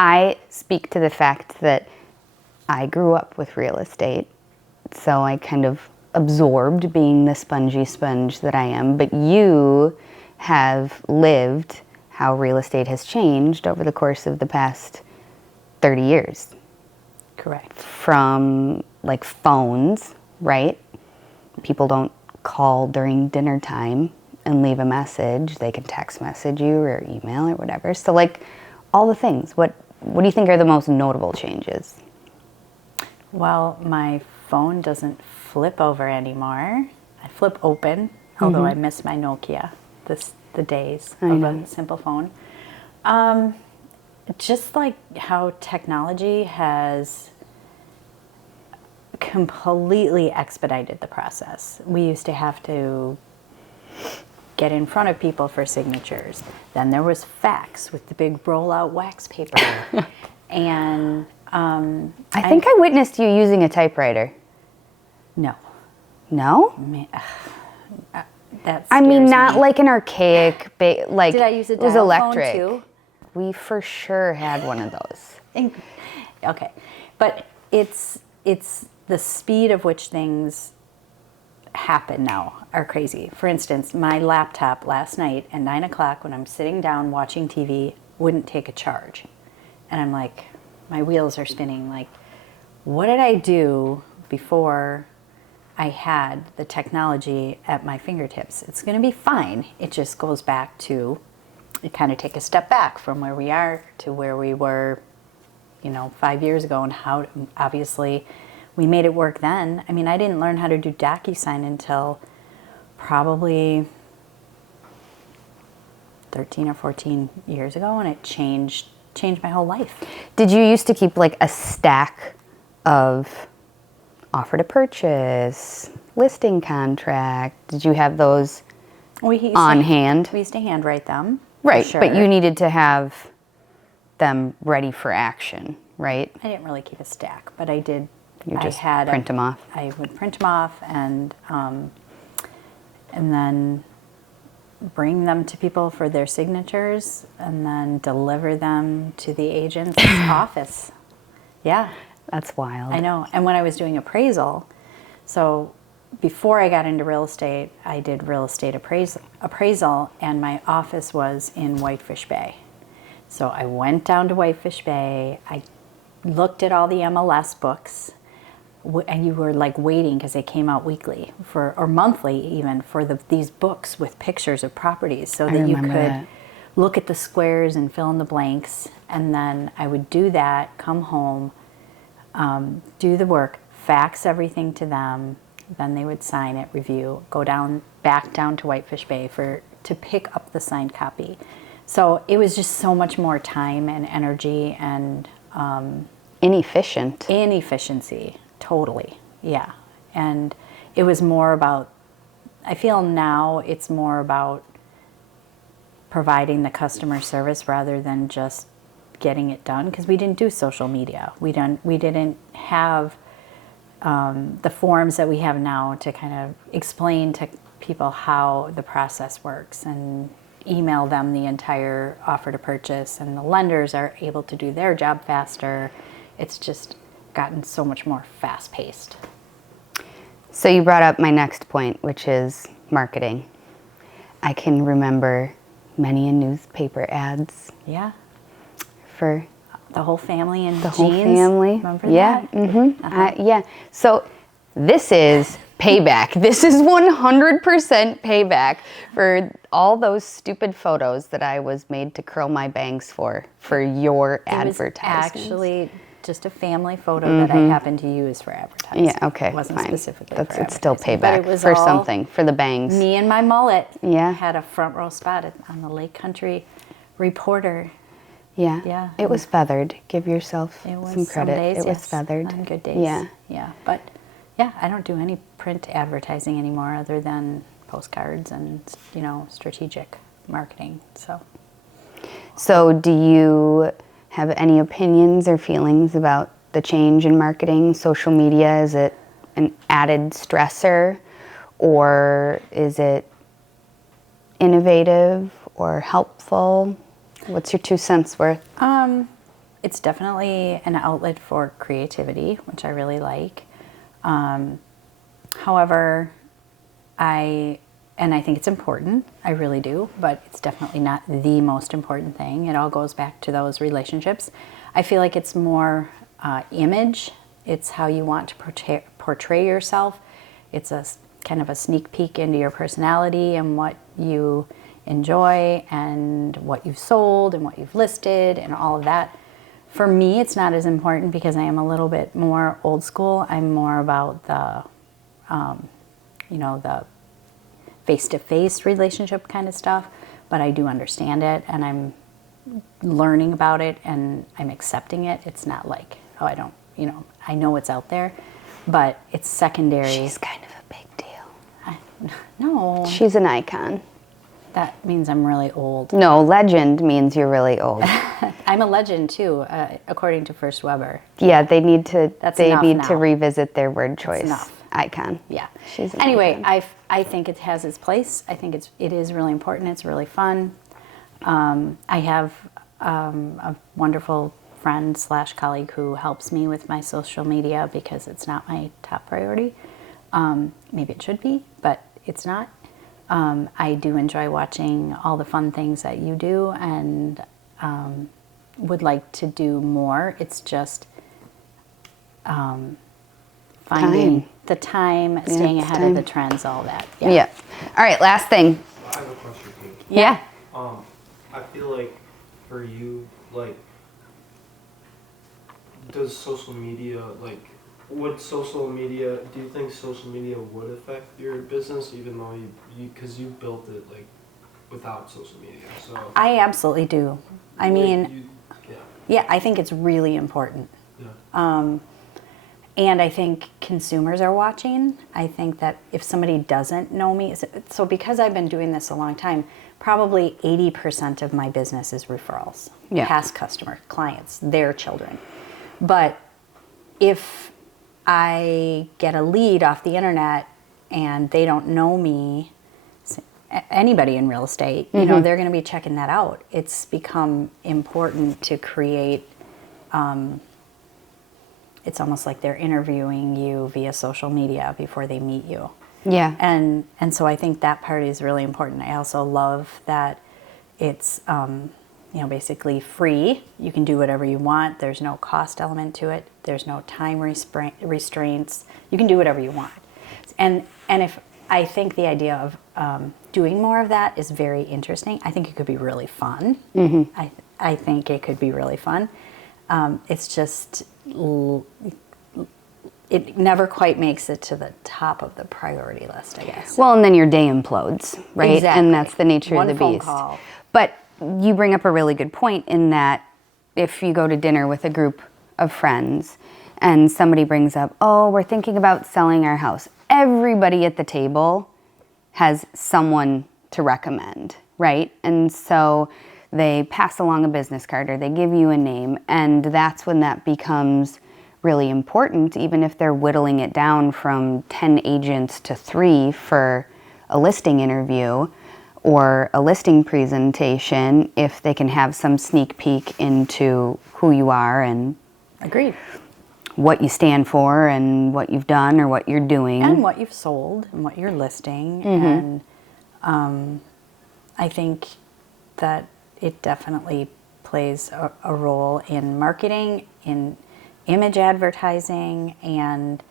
I speak to the fact that I grew up with real estate, so I kind of absorbed being the spongy sponge that I am, but you have lived how real estate has changed over the course of the past 30 years. Correct. From like phones, right? People don't call during dinner time and leave a message. They can text message you or email or whatever. So like all the things, what do you think are the most notable changes? Well, my phone doesn't flip over anymore. I flip open, although I miss my Nokia, the days of a simple phone. Just like how technology has completely expedited the process. We used to have to get in front of people for signatures. Then there was fax with the big roll-out wax paper. And I think I witnessed you using a typewriter. no. No? That I mean, scares not me. like an archaic, like Did I use a it was dial phone electric. too? We for sure had one of those. Okay, but it's the speed of which things happen now are crazy. For instance, my laptop last night at 9 o'clock when I'm sitting down watching TV wouldn't take a charge. And I'm like, my wheels are spinning. Like, what did I do before I had the technology at my fingertips? It's going to be fine. It just goes back to, you kind of take a step back from where we are to where we were, 5 years ago, and how obviously we made it work then. I mean, I didn't learn how to do DocuSign until probably 13 or 14 years ago, and it changed my whole life. Did you used to keep like a stack of offer to purchase, listing contract? Did you have those on hand? We used to handwrite them. Right, for sure. but you needed to have them ready for action, right? I didn't really keep a stack, but I did. You just print them off. I would print them off and then bring them to people for their signatures and then deliver them to the agent's office. Yeah. That's wild. I know. And when I was doing appraisal, so before I got into real estate, I did real estate appraisal, and my office was in Whitefish Bay. So I went down to Whitefish Bay. I looked at all the MLS books, and you were like waiting because they came out weekly or monthly even for these books with pictures of properties so that you could look at the squares and fill in the blanks. And then I would do that, come home, do the work, fax everything to them, then they would sign it, review, go back down to Whitefish Bay to pick up the signed copy. So it was just so much more time and energy and inefficiency, totally, yeah. And it was more about, I feel now it's more about providing the customer service rather than just getting it done, because we didn't do social media. We didn't have the forums that we have now to kind of explain to people how the process works and email them the entire offer to purchase, and the lenders are able to do their job faster. It's just gotten so much more fast-paced. So you brought up my next point, which is marketing. I can remember many newspaper ads. Yeah. For the whole family and the whole family. Remember that? Yeah. Mm-hmm. Yeah. So this is payback. This is 100% payback for all those stupid photos that I was made to curl my bangs for your advertisements. It was actually just a family photo that I happened to use for advertising. Yeah, okay, It wasn't fine. specifically for advertising. It's still payback but it was for all something, for the bangs. Me and my mullet Yeah. had a front row spot on the Lake Country Reporter. Yeah. Yeah. It was feathered. Give yourself some credit. Some days, it was feathered. On good days. Yeah. Yeah. But yeah, I don't do any print advertising anymore other than postcards and, strategic marketing. So do you have any opinions or feelings about the change in marketing, social media? Is it an added stressor, or is it innovative or helpful? What's your 2 cents worth? It's definitely an outlet for creativity, which I really like. However, I think it's important, I really do, but it's definitely not the most important thing. It all goes back to those relationships. I feel like it's more image. It's how you want to portray yourself. It's a kind of a sneak peek into your personality and what you enjoy and what you've sold and what you've listed and all of that. For me, it's not as important because I am a little bit more old school. I'm more about the the face-to-face relationship kind of stuff, but I do understand it and I'm learning about it and I'm accepting it. It's not like, oh, I don't, I know it's out there, but it's secondary. She's kind of a big deal. No. She's an icon. That means I'm really old. No, legend means you're really old. I'm a legend too, according to First Weber. Yeah, they need to now. revisit their word choice. That's enough. Icon. Yeah. She's an anyway, icon. I think it has its place. I think it is really important. It's really fun. I have a wonderful friend / colleague who helps me with my social media because it's not my top priority. Maybe it should be, but it's not. I do enjoy watching all the fun things that you do and would like to do more. It's just finding the time, staying ahead of the trends, all that. Yeah. All right, last thing. I have a question too. Yeah. I feel like for you, like, does social media, like, do you think social media would affect your business even though because you built it, like, without social media, so. I absolutely do. I mean, yeah, I think it's really important. Yeah. And I think consumers are watching. I think that if somebody doesn't know me, so because I've been doing this a long time, probably 80% of my business is referrals. Yeah. Past customer, clients, their children. But if I get a lead off the internet and they don't know me, anybody in real estate, they're going to be checking that out. It's become important to create, it's almost like they're interviewing you via social media before they meet you. Yeah. And so I think that part is really important. I also love that it's, basically free. You can do whatever you want. There's no cost element to it. There's no time restraints. You can do whatever you want. And if I think the idea of doing more of that is very interesting. I think it could be really fun. I think it could be really fun. It's just, it never quite makes it to the top of the priority list, I guess. Well, and then your day implodes, right? Exactly. And that's the nature of the One phone beast. call. But you bring up a really good point in that if you go to dinner with a group of friends and somebody brings up, oh, we're thinking about selling our house, everybody at the table has someone to recommend, right? And so they pass along a business card or they give you a name, and that's when that becomes really important, even if they're whittling it down from 10 agents to 3 for a listing interview or a listing presentation, if they can have some sneak peek into who you are and Agreed. what you stand for and what you've done or what you're doing. And what you've sold and what you're listing. And I think that it definitely plays a role in marketing, in image advertising, and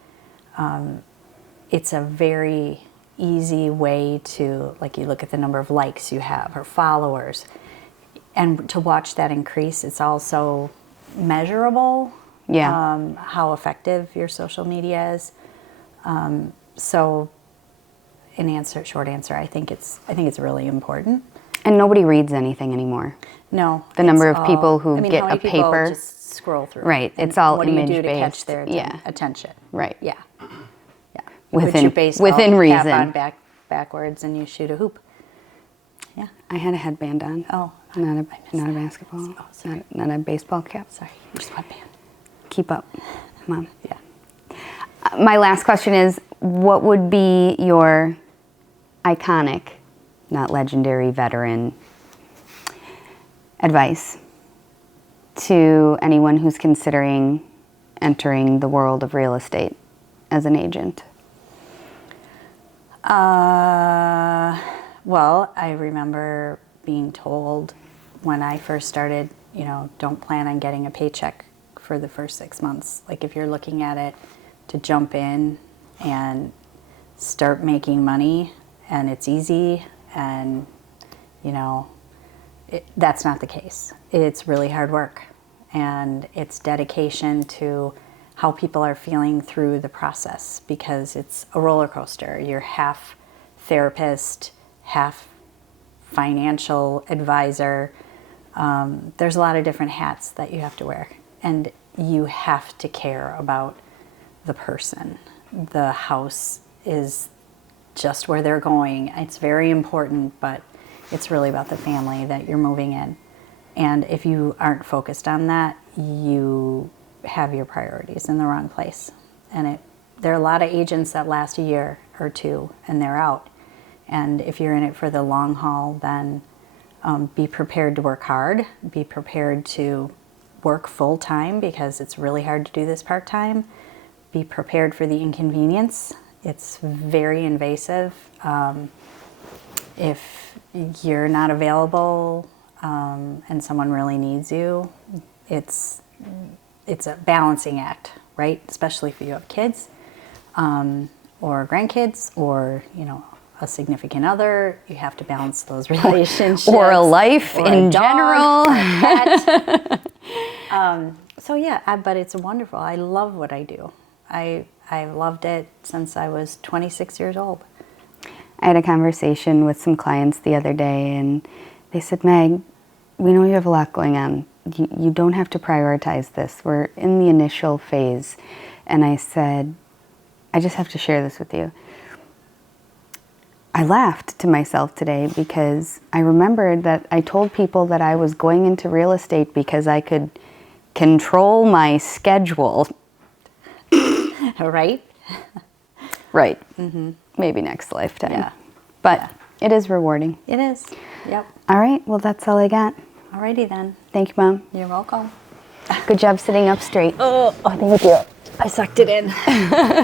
it's a very easy way to, like, you look at the number of likes you have or followers, and to watch that increase. It's also measurable. Yeah. How effective your social media is. So, short answer, I think it's really important. And nobody reads anything anymore. No, The number it's of people who get how a many people paper. just scroll through. Right, And it's all what do you do to image-based. catch their Yeah. attention? Right. Yeah. Within- Put your baseball within cap reason. on backwards and you shoot a hoop. Yeah. I had a headband on. Oh, Not a basketball. Oh, sorry. Not a baseball cap. Sorry, your sweatband. Keep up, Mom. Yeah. My last question is, what would be your iconic, not legendary, veteran advice to anyone who's considering entering the world of real estate as an agent? Well, I remember being told when I first started, you know, don't plan on getting a paycheck for the first 6 months. Like, if you're looking at it to jump in and start making money and it's easy, and, you know, that's not the case. It's really hard work, and it's dedication to how people are feeling through the process, because it's a roller coaster. You're half therapist, half financial advisor. There's a lot of different hats that you have to wear, and you have to care about the person. The house is just where they're going. It's very important, but it's really about the family that you're moving in. And if you aren't focused on that, you have your priorities in the wrong place. And there are a lot of agents that last a year or two and they're out. And if you're in it for the long haul, then be prepared to work hard. Be prepared to work full time, because it's really hard to do this part time. Be prepared for the inconvenience. It's very invasive. If you're not available and someone really needs you, it's a balancing act, right? Especially if you have kids or grandkids, or, you know, a significant other. You have to balance those relationships. Or a life or in a dog, general. or a pet. So yeah, but it's wonderful. I love what I do. I've loved it since I was 26 years old. I had a conversation with some clients the other day, and they said, Meg, we know you have a lot going on. You don't have to prioritize this. We're in the initial phase. And I said, I just have to share this with you. I laughed to myself today because I remembered that I told people that I was going into real estate because I could control my schedule. Right? Right. Maybe next lifetime. Yeah. But it is rewarding. It is. Yep. All right. Well, that's all I got. Alrighty then. Thank you, Mom. You're welcome. Good job sitting up straight. Oh, thank you. I sucked it in.